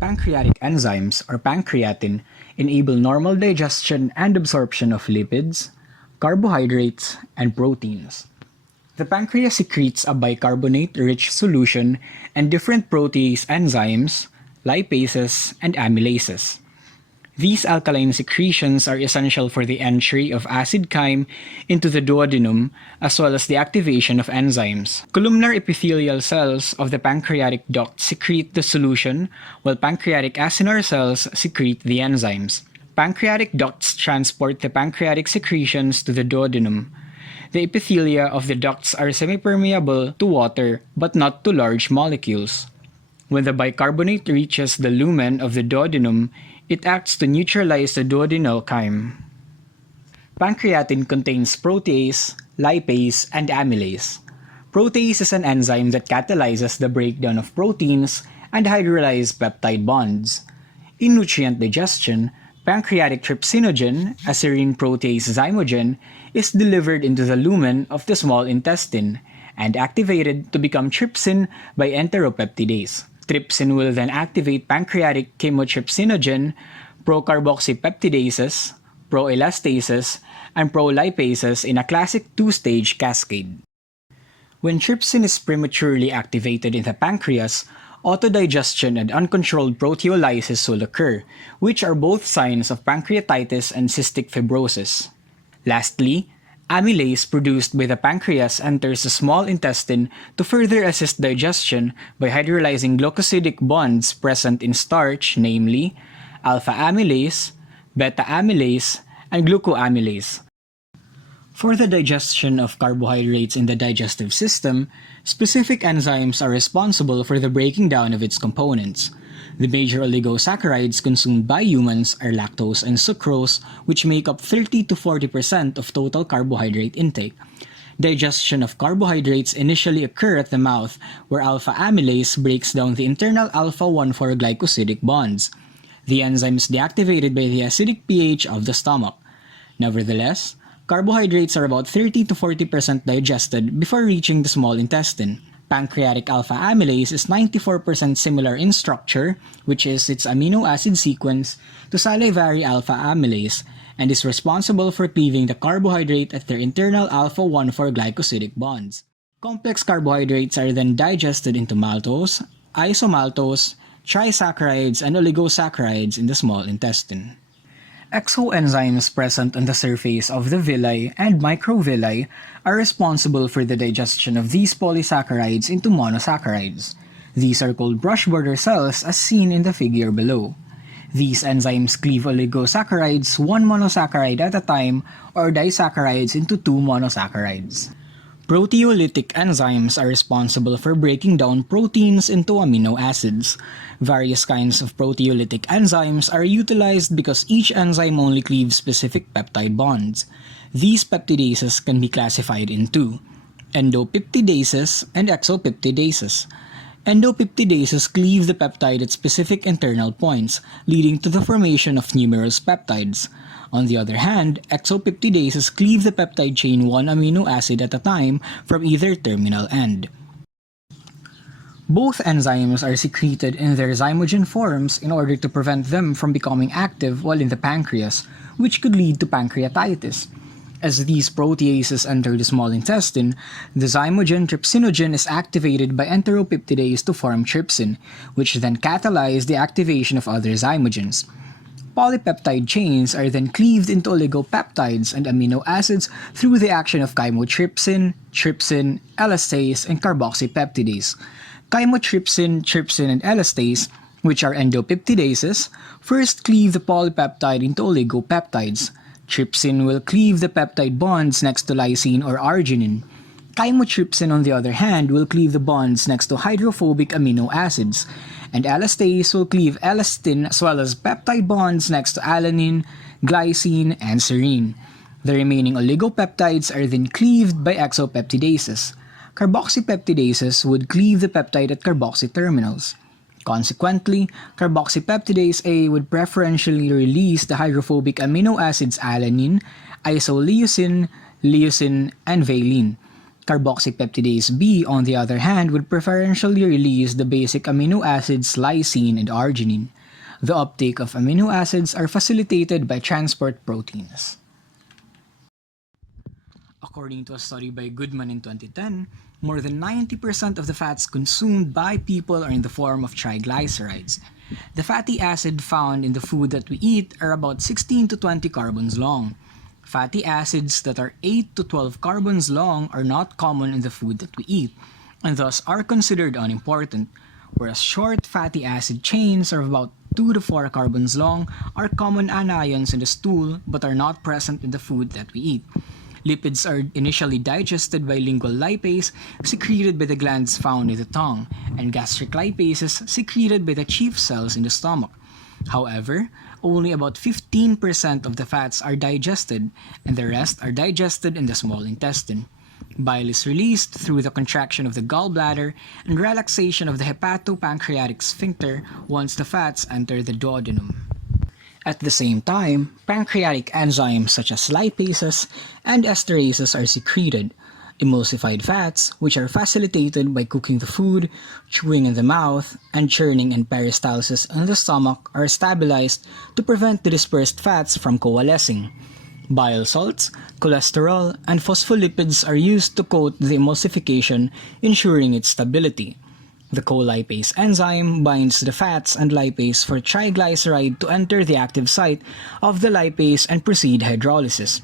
Pancreatic enzymes, or pancreatin, enable normal digestion and absorption of lipids, carbohydrates, and proteins. The pancreas secretes a bicarbonate-rich solution and different protease enzymes, lipases, and amylases. These alkaline secretions are essential for the entry of acid chyme into the duodenum as well as the activation of enzymes. Columnar epithelial cells of the pancreatic duct secrete the solution, while pancreatic acinar cells secrete the enzymes. Pancreatic ducts transport the pancreatic secretions to the duodenum. The epithelia of the ducts are semipermeable to water but not to large molecules. When the bicarbonate reaches the lumen of the duodenum, it acts to neutralize the duodenal chyme. Pancreatin contains protease, lipase, and amylase. Protease is an enzyme that catalyzes the breakdown of proteins and hydrolyzed peptide bonds. In nutrient digestion, pancreatic trypsinogen, a serine protease zymogen, is delivered into the lumen of the small intestine and activated to become trypsin by enteropeptidase. Trypsin will then activate pancreatic chymotrypsinogen, procarboxypeptidases, proelastases, and prolipases in a classic two-stage cascade. When trypsin is prematurely activated in the pancreas, autodigestion and uncontrolled proteolysis will occur, which are both signs of pancreatitis and cystic fibrosis. Lastly, amylase produced by the pancreas enters the small intestine to further assist digestion by hydrolyzing glucosidic bonds present in starch, namely alpha amylase, beta amylase, and glucoamylase. For the digestion of carbohydrates in the digestive system, specific enzymes are responsible for the breaking down of its components. The major oligosaccharides consumed by humans are lactose and sucrose, which make up 30 to 40% of total carbohydrate intake. Digestion of carbohydrates initially occur at the mouth, where alpha amylase breaks down the internal alpha-1,4-glycosidic bonds. The enzyme is deactivated by the acidic pH of the stomach. Nevertheless, carbohydrates are about 30 to 40% digested before reaching the small intestine. Pancreatic alpha amylase is 94% similar in structure, which is its amino acid sequence, to salivary alpha amylase, and is responsible for cleaving the carbohydrate at their internal alpha-1,4-glycosidic bonds. Complex carbohydrates are then digested into maltose, isomaltose, trisaccharides, and oligosaccharides in the small intestine. Exoenzymes present on the surface of the villi and microvilli are responsible for the digestion of these polysaccharides into monosaccharides. These are called brush border cells as seen in the figure below. These enzymes cleave oligosaccharides one monosaccharide at a time or disaccharides into two monosaccharides. Proteolytic enzymes are responsible for breaking down proteins into amino acids. Various kinds of proteolytic enzymes are utilized because each enzyme only cleaves specific peptide bonds. These peptidases can be classified in two: endopeptidases and exopeptidases. Endopeptidases cleave the peptide at specific internal points, leading to the formation of numerous peptides. On the other hand, exopeptidases cleave the peptide chain one amino acid at a time from either terminal end. Both enzymes are secreted in their zymogen forms in order to prevent them from becoming active while in the pancreas, which could lead to pancreatitis. As these proteases enter the small intestine, the zymogen trypsinogen is activated by enteropeptidase to form trypsin, which then catalyze the activation of other zymogens. Polypeptide chains are then cleaved into oligopeptides and amino acids through the action of chymotrypsin, trypsin, elastase, and carboxypeptidase. Chymotrypsin, trypsin, and elastase, which are endopeptidases, first cleave the polypeptide into oligopeptides. Trypsin will cleave the peptide bonds next to lysine or arginine. Chymotrypsin, on the other hand, will cleave the bonds next to hydrophobic amino acids, and elastase will cleave elastin as well as peptide bonds next to alanine, glycine, and serine. The remaining oligopeptides are then cleaved by exopeptidases. Carboxypeptidases would cleave the peptide at carboxy terminals. Consequently, carboxypeptidase A would preferentially release the hydrophobic amino acids alanine, isoleucine, leucine, and valine. Carboxypeptidase B, on the other hand, would preferentially release the basic amino acids lysine and arginine. The uptake of amino acids are facilitated by transport proteins. According to a study by Goodman in 2010, more than 90% of the fats consumed by people are in the form of triglycerides. The fatty acid found in the food that we eat are about 16 to 20 carbons long. Fatty acids that are 8 to 12 carbons long are not common in the food that we eat, and thus are considered unimportant, whereas short fatty acid chains of about 2 to 4 carbons long are common anions in the stool but are not present in the food that we eat. Lipids are initially digested by lingual lipase, secreted by the glands found in the tongue, and gastric lipases secreted by the chief cells in the stomach. However, only about 15% of the fats are digested, and the rest are digested in the small intestine. Bile is released through the contraction of the gallbladder and relaxation of the hepatopancreatic sphincter once the fats enter the duodenum. At the same time, pancreatic enzymes such as lipases and esterases are secreted. Emulsified fats, which are facilitated by cooking the food, chewing in the mouth, and churning and peristalsis in the stomach, are stabilized to prevent the dispersed fats from coalescing. Bile salts, cholesterol, and phospholipids are used to coat the emulsification, ensuring its stability. The colipase enzyme binds the fats and lipase for triglyceride to enter the active site of the lipase and proceed hydrolysis.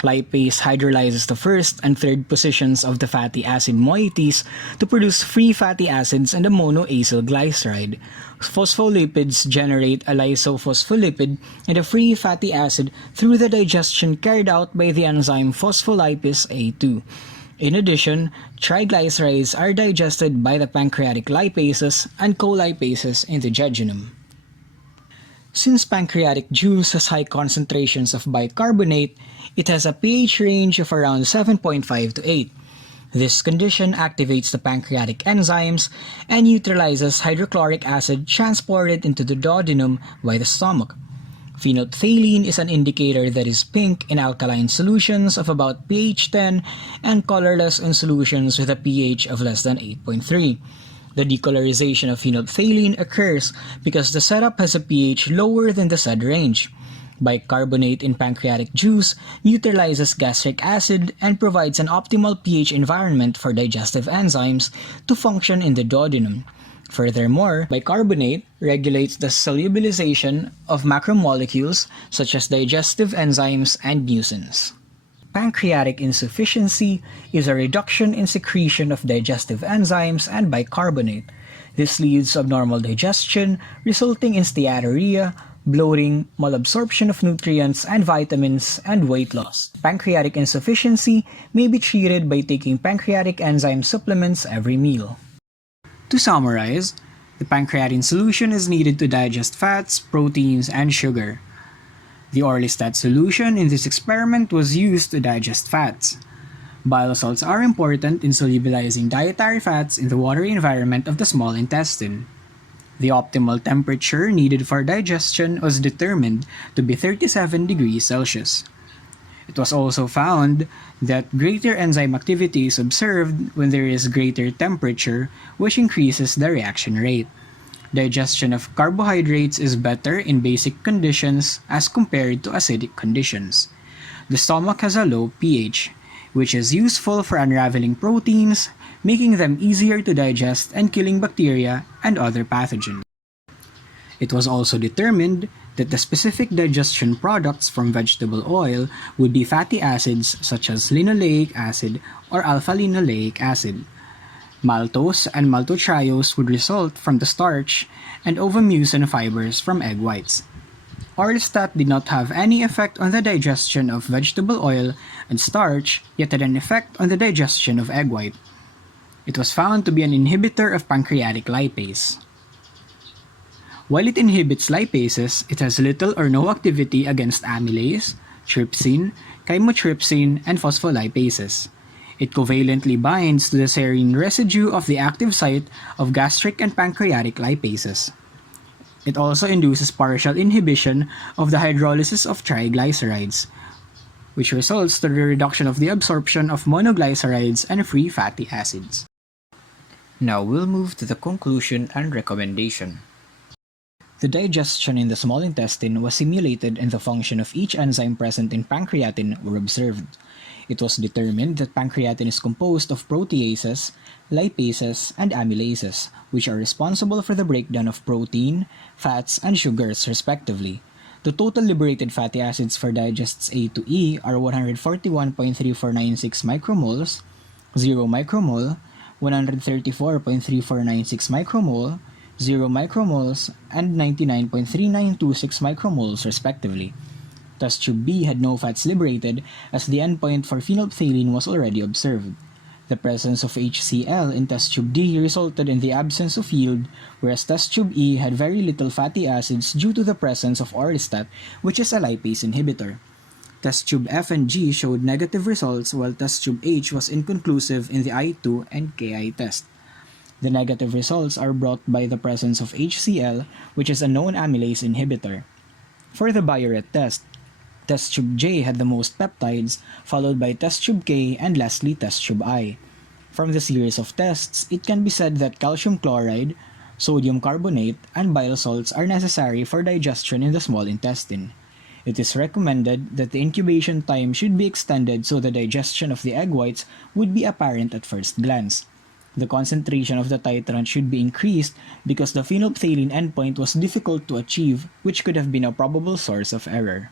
Lipase hydrolyzes the first and third positions of the fatty acid moieties to produce free fatty acids and a monoacyl glyceride. Phospholipids generate a lysophospholipid and a free fatty acid through the digestion carried out by the enzyme phospholipase A2. In addition, triglycerides are digested by the pancreatic lipases and colipases in the jejunum. Since pancreatic juice has high concentrations of bicarbonate, it has a pH range of around 7.5 to 8. This condition activates the pancreatic enzymes and neutralizes hydrochloric acid transported into the duodenum by the stomach. Phenolphthalein is an indicator that is pink in alkaline solutions of about pH 10 and colorless in solutions with a pH of less than 8.3. The decolorization of phenolphthalein occurs because the setup has a pH lower than the said range. Bicarbonate in pancreatic juice neutralizes gastric acid and provides an optimal pH environment for digestive enzymes to function in the duodenum. Furthermore, bicarbonate regulates the solubilization of macromolecules such as digestive enzymes and mucins. Pancreatic insufficiency is a reduction in secretion of digestive enzymes and bicarbonate. This leads to abnormal digestion, resulting in steatorrhea, bloating, malabsorption of nutrients and vitamins, and weight loss. Pancreatic insufficiency may be treated by taking pancreatic enzyme supplements every meal. To summarize, the pancreatin solution is needed to digest fats, proteins, and sugar. The orlistat solution in this experiment was used to digest fats. Bile salts are important in solubilizing dietary fats in the watery environment of the small intestine. The optimal temperature needed for digestion was determined to be 37 degrees Celsius. It was also found that greater enzyme activity is observed when there is greater temperature, which increases the reaction rate. Digestion of carbohydrates is better in basic conditions as compared to acidic conditions. The stomach has a low pH, which is useful for unraveling proteins, making them easier to digest and killing bacteria and other pathogens. It was also determined that the specific digestion products from vegetable oil would be fatty acids such as linoleic acid or alpha-linoleic acid. Maltose and maltotriose would result from the starch and ovomucin fibers from egg whites. Orlistat did not have any effect on the digestion of vegetable oil and starch, yet had an effect on the digestion of egg white. It was found to be an inhibitor of pancreatic lipase. While it inhibits lipases, it has little or no activity against amylase, trypsin, chymotrypsin, and phospholipases. It covalently binds to the serine residue of the active site of gastric and pancreatic lipases. It also induces partial inhibition of the hydrolysis of triglycerides, which results to the reduction of the absorption of monoglycerides and free fatty acids. Now we'll move to the conclusion and recommendation. The digestion in the small intestine was simulated and the function of each enzyme present in pancreatin were observed. It was determined that pancreatin is composed of proteases, lipases, and amylases, which are responsible for the breakdown of protein, fats, and sugars respectively. The total liberated fatty acids for digests A to E are 141.3496 micromoles, 0 micromole, 134.3496 micromole, 0 micromoles, and 99.3926 micromoles respectively. Test tube B had no fats liberated as the endpoint for phenolphthalein was already observed. The presence of HCl in test tube D resulted in the absence of yield, whereas test tube E had very little fatty acids due to the presence of orlistat, which is a lipase inhibitor. Test tube F and G showed negative results while test tube H was inconclusive in the I2 and Ki test. The negative results are brought by the presence of HCl, which is a known amylase inhibitor. For the Biuret test, test tube J had the most peptides, followed by test tube K and lastly test tube I. From the series of tests, it can be said that calcium chloride, sodium carbonate, and bile salts are necessary for digestion in the small intestine. It is recommended that the incubation time should be extended so the digestion of the egg whites would be apparent at first glance. The concentration of the titrant should be increased because the phenolphthalein endpoint was difficult to achieve, which could have been a probable source of error.